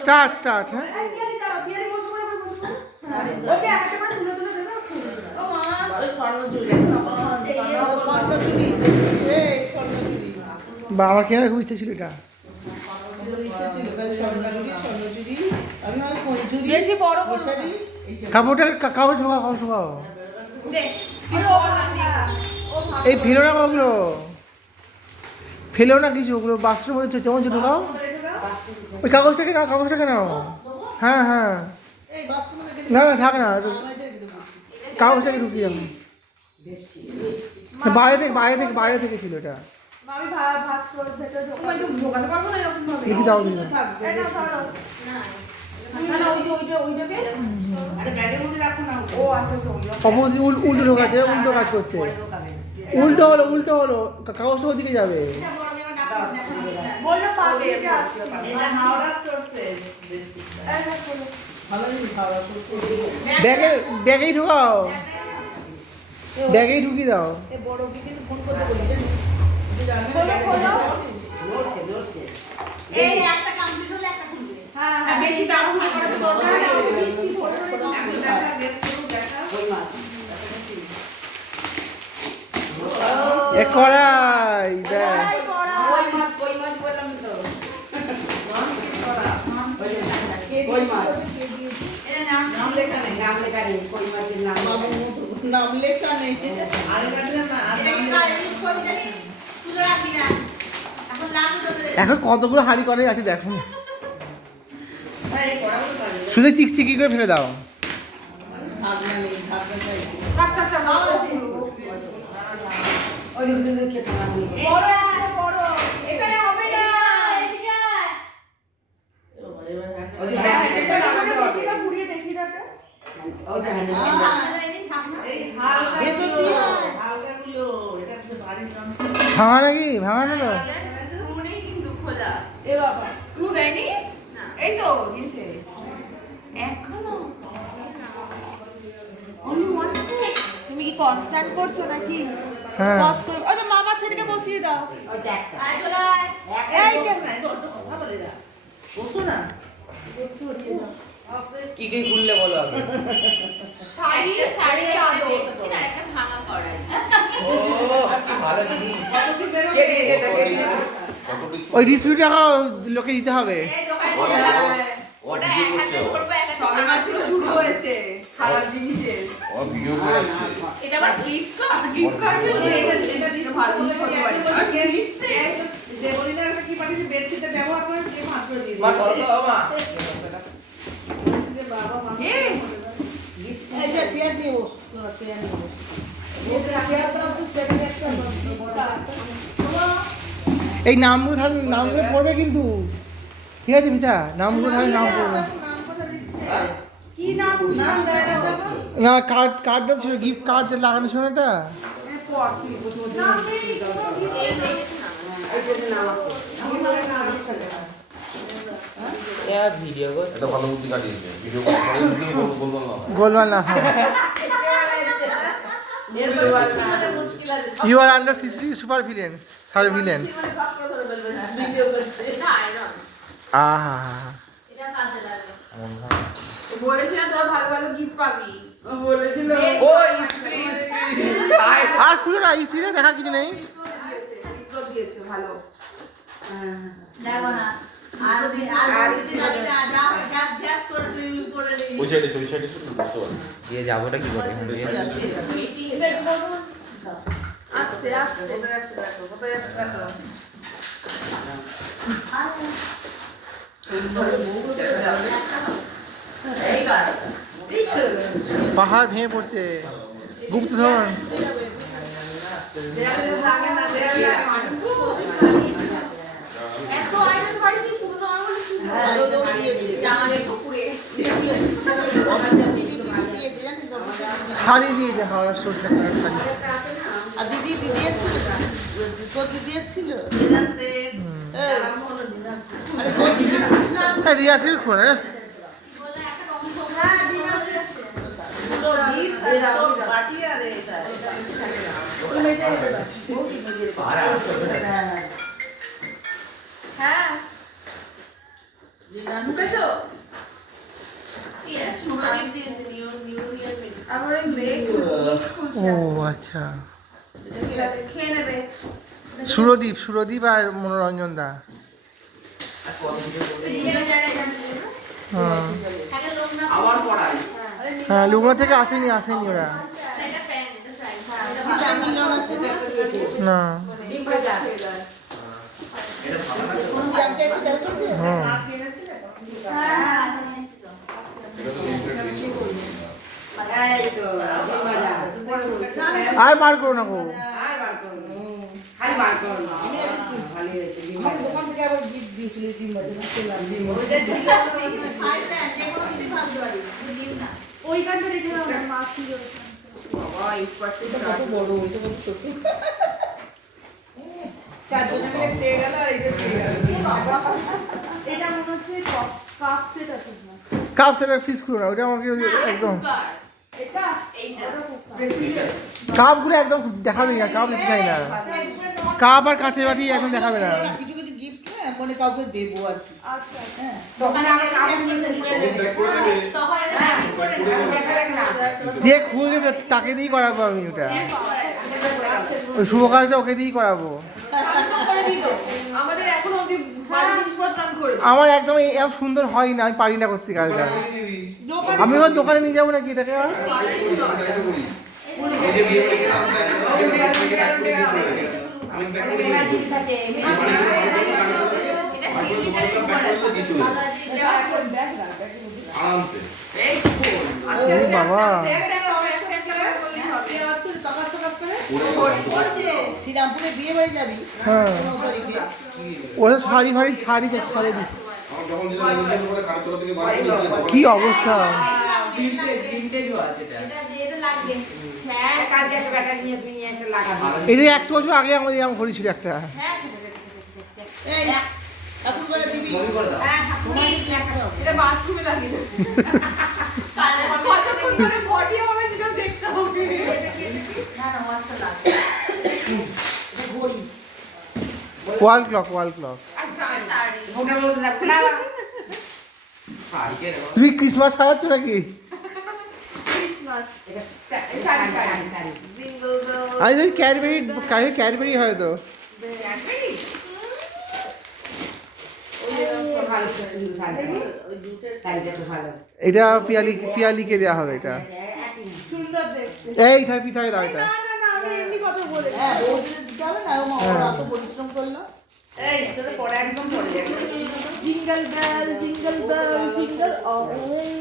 Start হ্যাঁ। বা আমার কেনার খুব ইচ্ছে ছিল এটা। কাপড় ঢোকাও এই ফেলো না ওগুলো, ফেলো না কিছু, ওগুলো বাস্কের মধ্যে যেমন ঢোকাও। ওই কাগজটাকে নাও। হ্যাঁ না থাক না, কাগজটাকে ঢুকিয়ে রাখো। বাইরে থেকে ছিল এটা। দেখি দাও অপোজিট উল্টো ঢোকাচ্ছে, উল্টো কাজ করছে। উল্টো হলো কাগজটা ওদিকে যাবে। ব্যাগেই ঢুকাও, ব্যাগেই ঢুকিয়ে দাও। কড়াই এখন কতগুলো হাঁড়ি করে আছে দেখো, শুধু চিকচিকি করে ফেলে দাও। ভাঙা নাকি? ভাঙা না তো? তুমি কি কনস্ট্যান্ট করছো নাকি? হ্যাঁ ওই তো মামা ছেলেকে বসিয়ে দাও। কি কি খুললে বলো আগে। ওই ডিসপিউট টাকা লোকে দিতে হবে। এই নামগুলো পড়বে কিন্তু, ঠিক আছে মিতা? নামগুলো নাম পড়বে না। কার্ডটা ছিল, গিফট কার্ড যেটা লাগানো ছিল না এটা। গোলমাল না। You are under CCTV surveillance. আর খুলো না, স্ত্রী দেখার কিছু নেই। যাবোটা কি করে? পাহাড় ভেঙে পড়ছে। গুপ্তধন শাড়ি দিয়েছে, হাওড়া স্টোর শাড়ি। দিদি এসেছিল, তোর দিদি এসেছিল। রিহার্সেল করে ঢুকেছো? আমার ওই মেয়ে ও আচ্ছা, খেয়ে নেবে। সুরদীপ আর মনোরঞ্জন দা। হ্যাঁ আবার পড়াই হ্যাঁ, লুগনা থেকে আসেনি ওরা। মিলন আছে না ডিম ভাজা। এটা ভালো না তো? হ্যাঁ এই তো ডিম ভাজা। আর বার করো না গো। আর বার করো না। খালি বার করো না। ভালো হয়েছে ডিম ভাজা। দোকান থেকে আবার গিফট দিয়েছিল ডিম ভাজা। খেলাম ডিম ভাজা। ওইখানটা রেখে দাও না, মা ছিল বাবা 8% কত বড় ওইটা কত ছোট। চারজনে মিলে খেয়ে গেল আর এইটা খেয়ে গেল। এটা মনে হচ্ছে কাপ সেট আছে না কাপ সেটার ফিস করো না, ওটা আমাকে একদম এটা কাপগুলো একদম দেখাবে না, কাপ দেখতে চাই না। কাপ আর কাঁচের বাটি একদম দেখাবে না। কিছু কিছু গিফট হ্যাঁ মানে কাউকে দেবো আর কি। আচ্ছা হ্যাঁ দোকানে আমরা কাপড় নিয়ে যে খুলছে তাকে দিয়েই করাবো আমি ওটা, ওই শুভ কাজটা ওকে দিয়েই করাবো। আমাদের এখনো অবধি বাড়ি জিনিসপত্র আমি করে আমার একদম এত সুন্দর হয় না, আমি পারি না করতে কাজটা। আমি এবার দোকানে নিয়ে যাবো নাকি এটাকে? বাবা শ্রীরামপুরে বিয়ে হয়ে যাবি হ্যাঁ, ওদের শাড়ি ফাড়ি ছাড়ি ছাড়ে দিচ্ছে। কি অবস্থা! এটা 100 বছর আগে আমাদের এরকম ঘড়ি ছিল একটা। এই ঠাকুর করে দিবি বমি করে দাও। এটা বাথরুমে লাগিয়ে দেব কতক্ষণ ধরে বডি হবে সেটা দেখতে হবে ওয়াল ক্লক শাড়িকে রে বাবা। তুমি ক্রিসমাস সাজাচ্ছ নাকি? ক্রিসমাস জিঙ্গল বেল আমি যদি ক্যাডবেরি হয়তো। এটা পিয়ালিকে দেওয়া হবে এটা। সুন্দর দেখতে এই থাক পিঠাকে দাও এটা। না আমি এমনি কথা বলে হ্যাঁ বৌদিদের দিতে হবে না ও ওরা এত পরিশ্রম করলো এই তোদের পরে একদম পড়ে যাবে জিঙ্গল বেল জিঙ্গল অলওয়েজ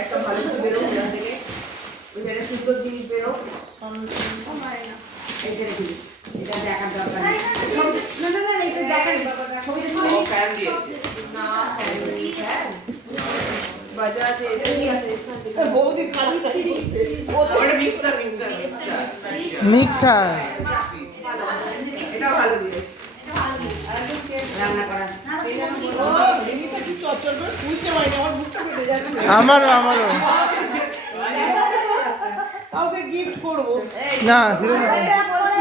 একটা ভালো কিছু বেরো ওখান থেকে ওই জায়গায় সুন্দর জিনিস বেরো এইটা দিবি এটা দেখার দরকার নেই না এটা দেখার ছবিটা ও ফ্যান দিয়েছে। বাজাতে এটা কি আছে বৌদি খালি খালি বলছে ওটা মিক্সার। মিক্সার এটা ভালো দিয়েছে রান্না করা চচ্চর করে বুঝতে পারি না আমার মুখটা ফেটে যাবে আমারও কাউকে গিফট করব না ছিল না।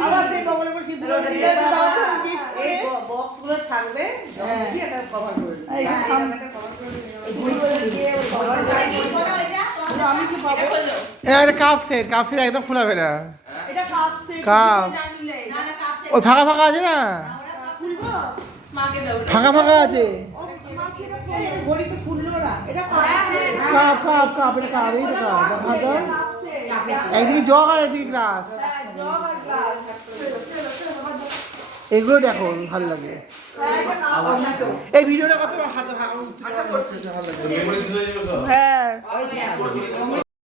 আবার সেই কভারের উপর শিফট করে দিয়ে দাও তো গিফট করে এই বক্সগুলো থাকবে কি এটা কভার করে এই সামনেটা কভার করে দিয়ে কভার আমি কি পাবো এটা কাপ সেট একদম খোলাবে না। এটা কাপ সেট কাপ। জানলে না না কাপ সেট ওই ফাঁকা আছে না, খুলবো ফাঁকা আছে। এই ঘড়ি তো খুললো না এটা কাপ সেট কাপ এটা কাপ, এই তো কাপ দেখা দাও। কাপ সেট একদিকে জগ আর একদিকে গ্লাস, জগ আর গ্লাস এগুলো দেখো ভালো লাগে। এই ভিডিওটা কত হাতে ভালো লাগে। হ্যাঁ